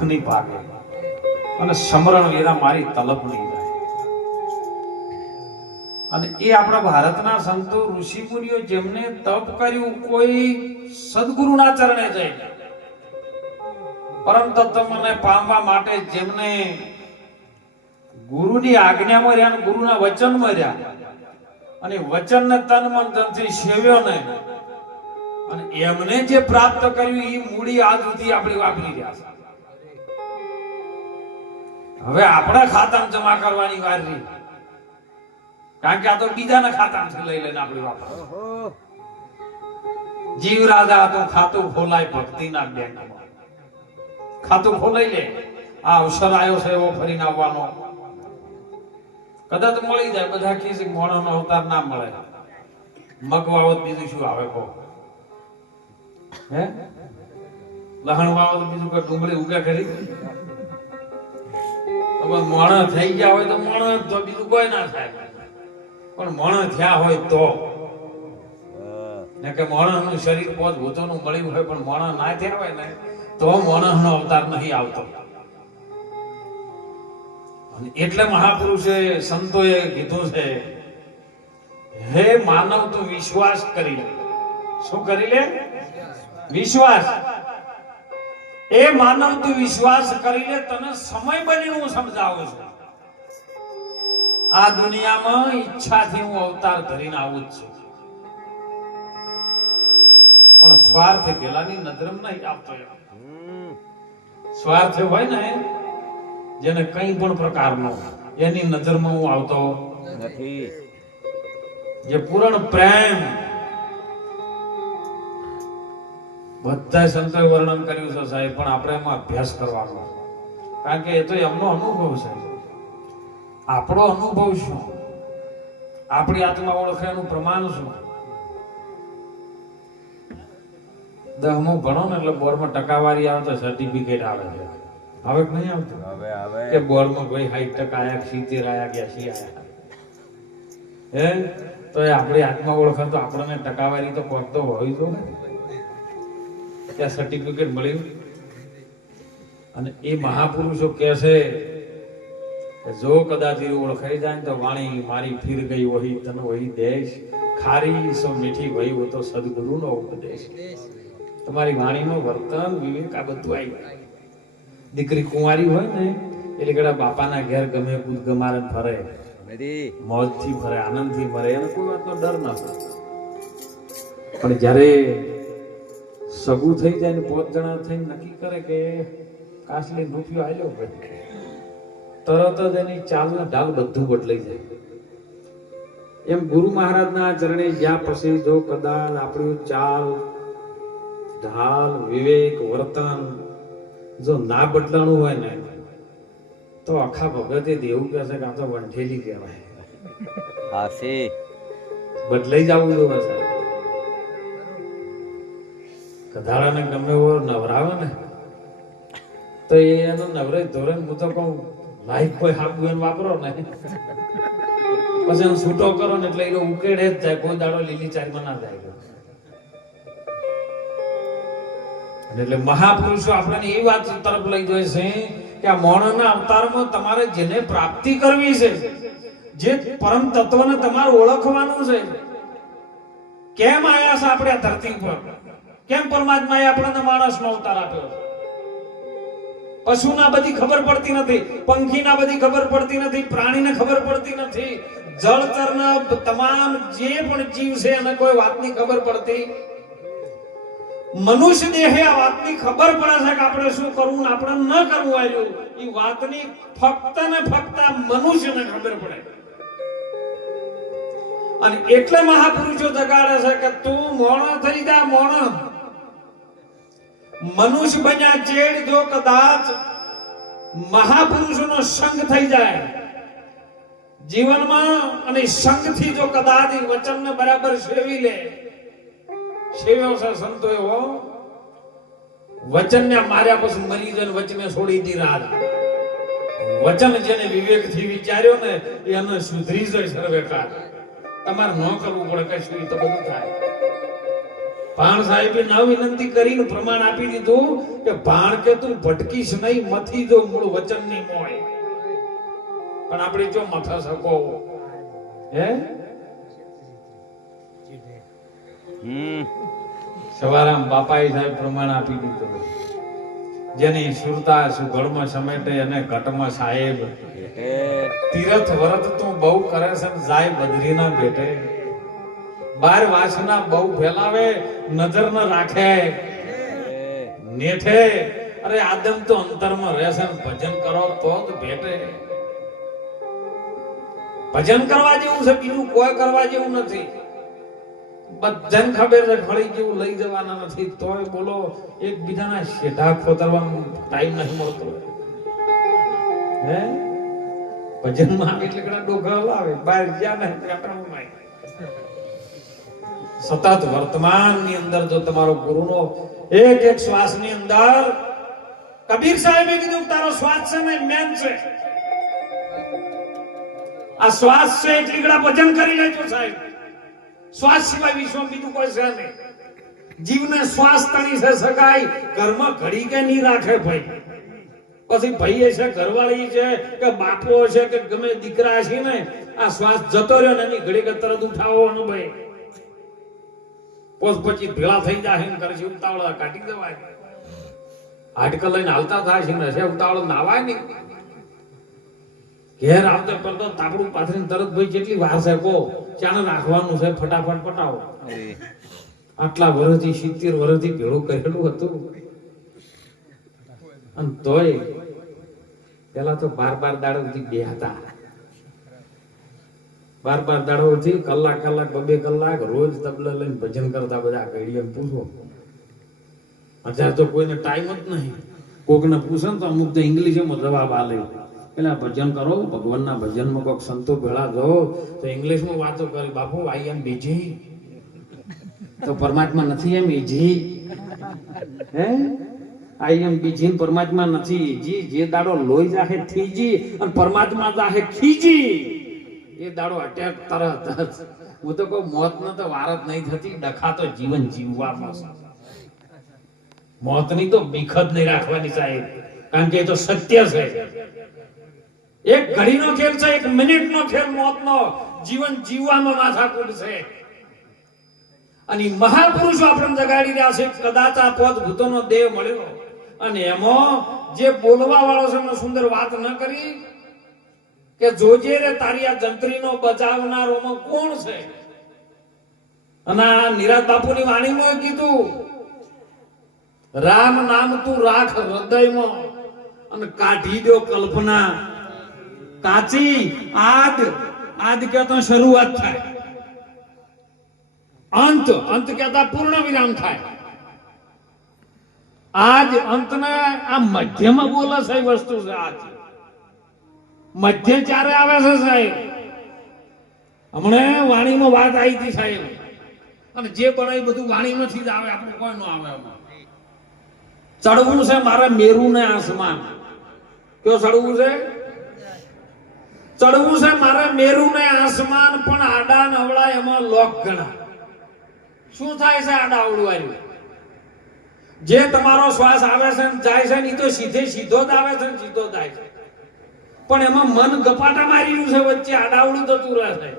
દુઃખ નહીં પાકે અને સમરણ વેરા મારી તલબ નહીં જાય. અને એ આપણા ભારતના સંતો ઋષિ મુનિઓ જેમને તપ કર્યું, કોઈ સદગુરુના ચરણે જઈને પરમ તત્વને પામવા માટે જેમને ગુરુની આજ્ઞામાં રહ્યા અને ગુરુના વચનમાં રહ્યા અને વચનને તન મન ધનથી સેવ્યો ને અને એમને જે પ્રાપ્ત કર્યું એ મૂડી આજ સુધી આપણે વાપરી રહ્યા છે. હવે આપણા ખાતામાં જમા કરવાની વાર રહી, કારણ કે આ તો બીજાના ખાતામાંથી લઈ લઈને આપણે વાપરવું. જીવ રાજા તો ખાતું ખોલાય ભક્તિના બેંકમાં, ખાતું ખોલાઈ લે. આ અવસર આવ્યો છે એવો ફરીને આવવાનો, કદાચ મળી જાય. બધા કહે છે મોણોનો અવતાર ના મળે, મગવાવત બીજું શું આવે કહો? હે લહણ વાવત બીજું કોઈ ડુંગળી ઉગે ખરી? મોણા થઈ ગયા હોય તો મોણા તો બીજું કોઈ ના થાય, પણ મોણા થયા હોય તો ને કે મોણાનું શરીર પોત ભૂતોનું મળ્યું હોય પણ મોણા ના થયા હોય ને તો મોણાનો અવતાર નહીં આવતો. એટલે મહાપુરુષે સંતોએ કીધું છે, હે માનવ તું વિશ્વાસ કરી લે. શું કરી લે? વિશ્વાસ. એ માનવ તું વિશ્વાસ કરી લે, તને સમય બની હું સમજાવું છું. આ દુનિયામાં ઈચ્છાથી હું અવતાર ધરીને આવું જ છું, પણ સ્વાર્થ પેલાની નજરમ નહીં આવતો. સ્વાર્થ હોય ને જેને કઈ પણ પ્રકારનો, એની નજરમાં હું આવતો નથી. જે પૂર્ણ પ્રેમ, બધા સંતોએ વર્ણન કર્યું છે સાહેબ, પણ આપણે એમાં અભ્યાસ કરવાનો, કારણ કે એ તો એમનો અનુભવ છે. આપણો અનુભવ શું, આપણી આત્મા ઓળખવાનું પ્રમાણ શું? 10મું ભણો ને એટલે બોર્ડમાં ટકાવારી આવે તો સર્ટિફિકેટ આવે છે. હવે નહીં આવતું કે બોર્ડમાં કોઈ 60% આયા, 70 આયા, 80 આયા. હે તો એ આપણી આત્મા ઓળખાણ તો આપણને ટકાવારી તો કોક તો હોય તો ને ત્યાં સર્ટિફિકેટ મળ્યું. અને એ મહાપુરુષો કહે છે કે જો કદાચ એ ઓળખાઈ જાય તો વાણી મારી ફીર ગઈ વહી તન વહી દેશ, ખારી સો મીઠી વહી હો તો સદગુરુનો ઉપદેશ. તમારી વાણીમાં વર્તન વિવેક આ બધું આવી જાય. દીકરી કુંવારી હોય ને એટલે કડા બાપાના ઘેર ગમે કૂદ ગમારે ફરે, મોજથી ફરે, આનંદથી ફરે, એને કોઈ વાતનો ડર ન હોય. પણ જ્યારે સગું થઈ જાય ને 5 જણા થઈને નક્કી કરે કે કાસલી રૂપિયો આવ્યો ભાઈ, તરત જ એની ચાલ ને ઢાલ બધું બદલાઈ જાય. એમ ગુરુ મહારાજના ચરણે જ્યાં પછી જો કદાચ આપણું ચાલ ઢાલ વિવેક વર્તન જો ના બદલાણું હોય ને તો આખા ભગતે એવું કહે છે કે આ તો વંઠેલી કહેવાય. બદલાઈ જવું જોઈએ સાહેબ. કધાડાને ગમે એવો નવરાવે ને તો એનો નવરે ધોરણ હું તો કહું લાઈફ કોઈ હાબુ એને વાપરો ને પછી એનો છૂટો કરો ને એટલે એનો ઉકેડે જ જાય, કોઈ દાડો લીલી ચારીમાં ના જાય. એટલે મહાપુરુષો આપણને એ વાત તરફ લઈ જાય છે કે આ મોણના અવતારમાં તમારે જેને પ્રાપ્તિ કરવી છે, જે પરમ તત્વને તમારે ઓળખવાનું છે, કેમ આયા છે આપણે આ ધરતી પર, કેમ પરમાત્માએ આપણને માણસનો અવતાર આપ્યો? પશુના બધી ખબર પડતી નથી, પંખીના બધી ખબર પડતી નથી, પ્રાણીને ખબર પડતી નથી, જળચરના તમામ જે પણ જીવ છે એને કોઈ વાતની ખબર પડતી. મનુષ્ય દેહે આ વાતની ખબર પડે છે કે આપણે શું કરવું ને આપણે ન કરવું આવ્યું, એ વાતની ફક્ત ને ફક્ત મનુષ્યને ખબર પડે. અને એટલે મહાપુરુષો જગાડે છે કે તું મોણો થઈ જા, મોણો મનુષ્ય બન્યા ચેડ જો કદાચ મહાપુરુષોનો સંગ થઈ જાય જીવનમાં, અને સંગથી જો કદાચ વચનને બરાબર સેવી લે, સેવ્યો છે સંતો એવો વચનને માર્યા પછી મરી જાય, વચને છોડી દી રાત. વચન જેને વિવેકથી વિચાર્યો ને એને સુધરી જાય સર્વે કાળ. તમારે ન કરવું પડે કશું, તો બધું થાય. ભાણ સાહેબે ન વિનંતી કરીને પ્રમાણ આપી દીધું કે ભાણ કે તું ભટકીશ નહીં, મથી જો મૂળ વચન ની મોય. પણ આપણે જો મથા શકો હે સવારામ બાપાએ સાહેબ પ્રમાણ આપી દીધું, જેની સુરતા સુઘડમાં સમેટે અને ઘટમાં સાહેબ તીરથ વરત તું બહુ કરે છે જાય બદરીના ભેટે. બાર વાસના બહુ ફેલાવે નજર ન રાખે નેઠે. અરે આદમ તો અંતરમાં રહેશે, ભજન કરો તો જ ભેટે. ભજન કરવા જેવું છે, બીજું કોઈ કરવા જેવું નથી. બધાને ખબર છે ખળી જેવું લઈ જવાના નથી, તોય બોલો એકબીજાના શેઢા ખોતરવાનો ટાઈમ નથી મળતો. હે ભજનમાં આવે એટલે ઘણા ડોગા લાવે, બહાર ગયા ને પેટામાં સતત વર્તમાનની અંદર જો તમારો ગુરુનો એક એક શ્વાસની અંદર કબીર સાહેબે કીધું તારો શ્વાસ છે ને મેન છે. આ શ્વાસ છે એટલે ઘણા ભજન કરી લેજો સાહેબ. શ્વાસ સિવાય વિશ્વ બીજું કોઈ છે નહીં. જીવને શ્વાસ તણી છે સગાઈ, ઘરમાં ઘડી કે નહીં રાખે ભાઈ. પછી ભાઈ છે, ઘરવાળી છે કે બાપો છે કે ગમે દીકરા છે ને, આ શ્વાસ જતો રહ્યો ને એની ઘડી કે તરત ઉઠાવવાનો ભાઈ. પછી ભેળા થઈ જાય ને કરે છે ઉતાવળા કાઢી દેવાય. હાડકા લઈને હાલતા થાય છે ને છે ઉતાવળ નાવાય નહીં. ઘેર આવતે પડતો તાપડું પાથરીને તરત ભાઈ કેટલી વાર છે કો ચાને રાખવાનું છે, ફટાફટ પટાવો. આટલા વર્ષથી 70 વર્ષથી ભેળું કરેલું હતું. અને તોય પેલા તો 12 દાડો સુધી બે હતા. 12 દાડો થી કલાક 2 કલાક રોજ તબલા લઈને ભજન કરતા બધા ઘડીએ પૂછો. અત્યારે તો કોઈને ટાઈમ જ નહીં. કોકને પૂછે ને તો અમુક તો ઇંગ્લિશમાં જવાબ આલે. પેલા ભજન કરો, ભગવાનના ભજનમાં કોઈક સંતો ભેળા જાઓ તો ઇંગ્લિશમાં વાતો કરી, બાપુ આઈ એમ બીજી તો પરમાત્મા નથી એમ ઈજી. હે આઈ એમ બીજી પરમાત્મા નથી ઈજી. જે દાડો લોહી જાહે થીજી અને પરમાત્મા જાહે ખીજી એ દાડો અટેક તરત જ. હું તો કોઈ મોત ન તો વાર જ નહીં થતી, ડખા તો જીવન જીવવામાં. મોતની તો બીક જ નહીં રાખવાની સાહેબ, કારણ કે એ તો સત્ય છે. એક ઘડીનો ખેલ છે, 1 મિનિટનો ખેલ મોતનો. જીવન જીવવામાં માથાકૂટ છે. અને મહાપુરુષો આપણને જગાડી રહ્યા છે. કદાચ આ પોત ભૂતોનો દેહ મળ્યો અને એમાં જે બોલવા વાળો છે એમાં સુંદર વાત ન કરી કે જોજે રે તારી આ જંત્રીનો બચાવનારોમાં કોણ છે. અને આ નિરાત બાપુની વાણીમાં કીધું, રામ નામ તું રાખ હૃદયમાં અને કાઢી દો કલ્પના કાચી. આદ કહેતા શરૂઆત થાય, અંત કહેતા પૂર્ણ વિરામ થાય. આજ અંતને આ મધ્યમાં બોલે છે વસ્તુ છે. આજ મધ્ય ચારે આવે છે સાહેબ. હમણાં વાણીમાં વાત આવી હતી સાહેબ, અને જે બનાવી બધું વાણીમાંથી જ આવે, આપણે કોઈ ન આવે. ચડવું છે મારે મેરુ ને આસમાન. કયો ચડવું છે? ચડવું છે મારે મેરુ ને આસમાન, પણ આડા નવળા એમાં લોક ગણા. શું થાય છે આડા અવળું આવ્યું? જે તમારો શ્વાસ આવે છે ને જાય છે ને એ તો સીધો જ આવે છે ને સીધો જાય છે, પણ એમાં મન ગપાટા મારી રહ્યું છે વચ્ચે. આડાવડું થતું રહે છે.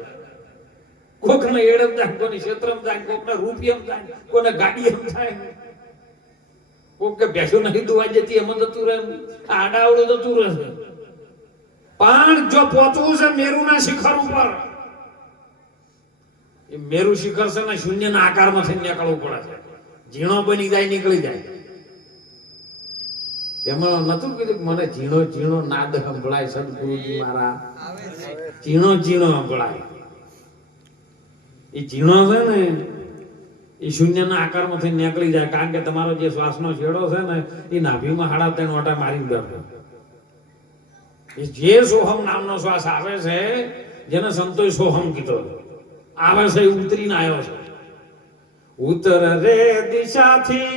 કોકને એડમ જાય, કોને ક્ષેત્રમ જાય, કોકને રૂપિયમ જાય, કોને ગાડીયમ જાય, કોક કે ભેંસો નહીં દુવા જતી એમાં જતું રહે. આડાવડું થતું રહે છે. પણ જો પહોંચવું છે મેરુના શિખર ઉપર, એ મેરુ શિખર છે ને શૂન્યના આકારમાંથી નીકળવું પડે છે. ઝીણો બની જાય, નીકળી જાય. તેમાં નતું કીધું કે મને ઝીણો ઝીણો નાદ સંભળાય સદગુરુજી મારા, ઝીણો ઝીણો સંભળાય. એ ઝીણો છે ને એ શૂન્યના આકારમાંથી નીકળી જાય, કારણ કે તમારો જે શ્વાસનો છેડો છે ને એ નાભીમાં 3.5 ઓટા મારી બેઠો. એ જે સોહમ નામનો શ્વાસ આવે છે, જેને સંતોષ સોહમ કીધો આવે છે, એ ઉતરીને આવ્યો છે. ઉત્તર રે દિશાથી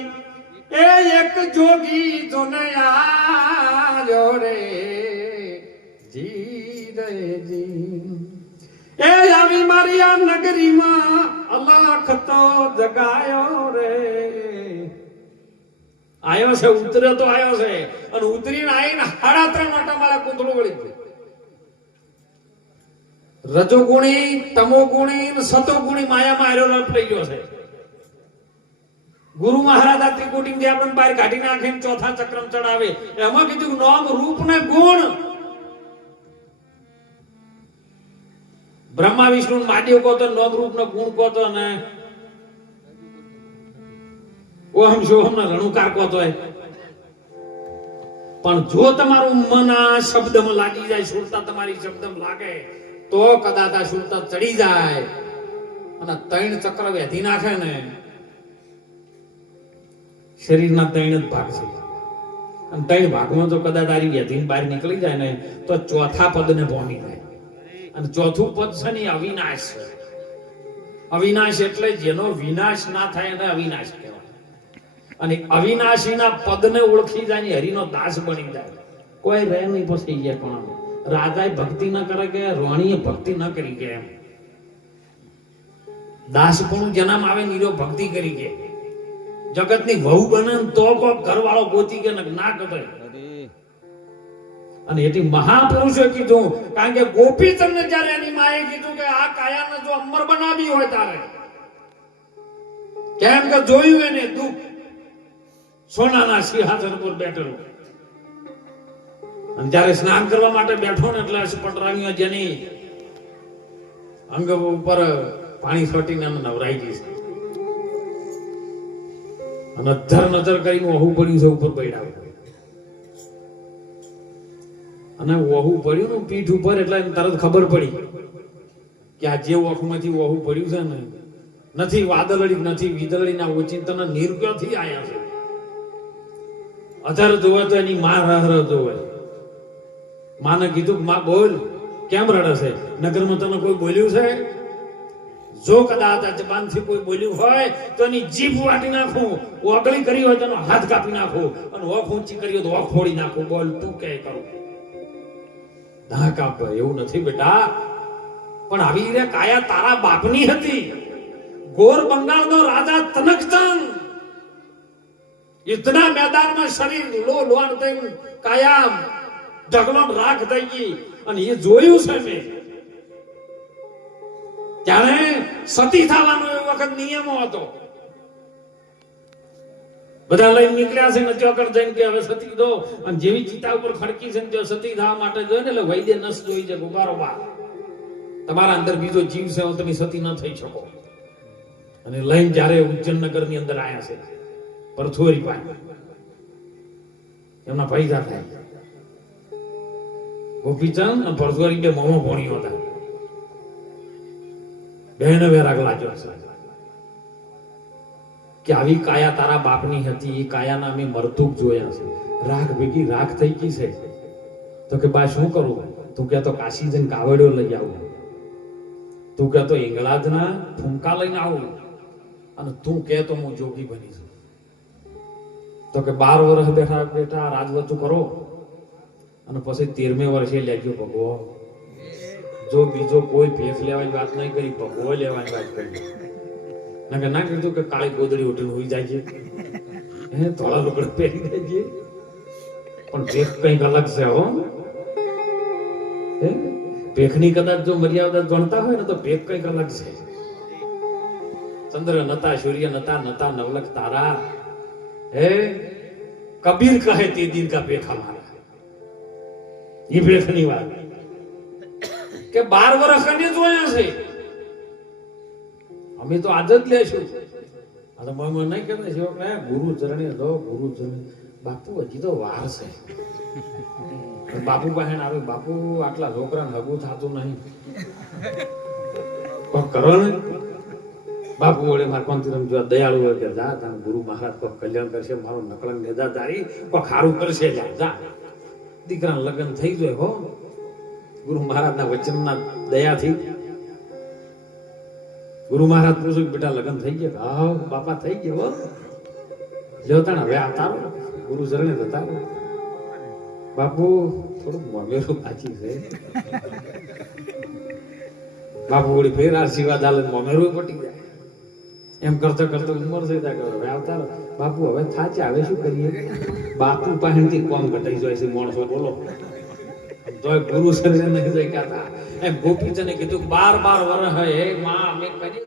એ એક જોગી જોને આયો રે જી રે જી. એ આવી મારી આ નગરીમાં લાખ તો જગાયો રે. આયો છે, ઉતર્યો તો આયો છે, અને ઉતરીને આવીને 3.5 આટા મારા કૂતરું વળી ગયું. રજોગુણી, તમોગુણી, સતોગુણી માયામાં આર્યો લપટાઈ ગયો છે. ગુરુ મહારાજ આ ત્રિકુટી જે આપણને બહાર કાઢી નાખીને ચોથા ચક્રમ ચડાવે, એમાં કીધું નામ, રૂપ ને ગુણ. બ્રહ્મા વિષ્ણુ મહાદેવ કહો તો નામ, રૂપ ને ગુણ કહો તો, ને ઓહમ શોહમ ને રણુકાર કહો તો. પણ જો તમારું મન આ શબ્દમાં લાગી જાય, સુરતા તમારી શબ્દમાં લાગે, તો કદાચ આ સુરતા ચડી જાય અને 3 ચક્ર વેધી નાખે ને, શરીરના 3 જ ભાગ છે, અને 3 ભાગમાં તો કદાચ તારી વેધીને બહાર નીકળી જાય ને, તો ચોથા પદને ભોમી જાય. અને ચોથું પદ છે ને અવિનાશ છે. અવિનાશ એટલે જેનો વિનાશ ના થાય એને અવિનાશ કહેવાય. અને અવિનાશીના પદને ઓળખી જાય ને હરિનો દાસ બની જાય. કોઈ રહે નહીં પછી ગયા. પણ રાજાએ ભક્તિ ન કરે કે રાણીએ ભક્તિ ન કરી કે એમ દાસપણું જન્મ આવે નીરો ભક્તિ કરી કે જગતની વહુ બને તો કોક ઘરવાળો ગોતી કે ના કરે. અને એથી મહાપુરુષે કીધું, કારણ કે ગોપીચંદ જ્યારે એની માએ કીધું કે આ કાયાને જો અમર બનાવી હોય તારે, કેમ કે જોયું એને દુઃખ સોનાના સિંહાસન પર બેઠેલો, અને જ્યારે સ્નાન કરવા માટે બેઠો ને એટલે પટરાણીઓ જેની અંગ ઉપર પાણી છોટીને નવરાઈ ગઈ છે, અને અધર નજર કરીને વહુ પડ્યું છે ઉપર પડ્યા, અને વહુ પડ્યું ને પીઠ ઉપર, એટલે તરત ખબર પડી કે આ જે વખમાંથી વહુ પડ્યું છે ને, નથી વાદળડી, નથી વીદળડી, ના ઓચિંતાના નીર ક્યાંથી આયા છે. અધર જોવે તો એની માં રહ જોવે. માને કીધું, માં બોલ, કેમ રડે છે? નગરમાં તને કોઈ બોલ્યું છે? જો કદાચ આ જબાનથી કોઈ બોલ્યું હોય તો એની જીભ વાટી નાખું, ઓગળી કરી હોય તો એનો હાથ કાપી નાખું, અને ઓખ ઊંચી કરી હોય તો ઓખ ફોડી નાખું. બોલ, તું કે કરું? ના કાપ, એવું નથી બેટા. પણ આવી રે કાયા તારા બાપની હતી. ગોર બંગાળનો રાજા તનકચંદ યુદ્ધના મેદાનમાં શરીર લોન થઈ, કાયા ઢગલો રાખ થઈ ગઈ, અને એ જોયું છે મેં. ત્યારે સતી થવાનો એ વખત નિયમો હતો. બધા લઈને નીકળ્યા છે ને ચોકડ જઈને કે હવે સતી દો, અને જેવી ચિતા ઉપર ખડકી છે ને સતી થવા માટે જોઈએ ને, એટલે વૈદ્ય નસ જોઈ છે બારોબાર તમારા અંદર બીજો જીવ છે, તમે સતી ન થઈ શકો. અને લઈને જયારે ઉજ્જૈન નગર ની અંદર આયા છે પરથોરી પાસે, એમના પૈસા થાય ગોપીચંદ અને પરથોરી બે મોમો ભોણીઓ હતા. બેને વેરાગ લાગ્યો છે કે આવી કાયા તારા બાપની હતી, એ કાયાના અમે મરતુક જોયા છે, રાખ ભેગી રાખ થઈ ગઈ છે. તો કે બા શું કરું? તું કે તો કાશી જઈને કાવડિયો લઈ આવું, તું કે તો હિંગળાજના ફૂંકા લઈને આવું, અને તું કે તો હું જોગી બની છું. તો કે 12 વર્ષ બેઠા બેઠા રાજવતું કરો, અને પછી 13મે વર્ષે લેજો ભગવો. જો બીજો કોઈ ભેખ લેવાની વાત નહીં કરી, ભગવો લેવાની વાત કરી. ના કીધું કે કાળી ગોદડી ઉઠીને હોઈ જાય છે, થોડા લુગડા પહેરી જાય છે, પણ ભેખ કંઈક અલગ છે. હો, ભેખની કદાચ જો મર્યાદા ગણતા હોય ને તો ભેખ કંઈક અલગ છે. ચંદ્ર નતા, સૂર્ય નતા, નતા નવલખ તારા. હે કબીર કહે તે દિન કા ભેખા મારા. એ ભેખની વાત કે 12 વર્ષ કને જોયા છે. અમે તો આજ જ લેશું. આ તો મને નહીં કહેતા છે કે ગુરુ ચરણે દો, ગુરુ ચરણે. બાપુ હજી તો વાર છે. બાપુ પાસે આવે, બાપુ આટલા છોકરાને હગું થતું નહીં, કોક કરો ને. બાપુ વડે મારા કોંતીરામ જો દયાળુ હોય કે જા, તારા ગુરુ મહારાજ કોક કલ્યાણ કરશે, મારું નકળંગ નેદાદારી કોક સારું કરશે, જા. દીકરાને લગ્ન થઈ જાય. હો, ગુરુ મહારાજના વચનના દયાથી ગુરુ મહારાજ પૂછ્યું, બેટા લગ્ન થઈ ગયા? હા બાપા થઈ ગયો. લેવતા હવે આવતા ગુરુ ચરણે જતા. બાપુ થોડુંક મોમેરું પાછી છે. બાપુ વળી ફેર આશીર્વાદ આલે, મોમેરું પટી જાય. એમ કરતા કરતા ઉંમર થઈ જાય કે હવે આવતા રહો. બાપુ હવે થાચે હવે શું કરીએ? બાપુ પાસેથી કોમ ઘટાઈ જાય છે માણસો, બોલો. તોય ગુરુ સર્જન નહીં જાય કહેતા. એમ ગોપીચંદે કીધું 12 વર્ષ હે માં અમે કરી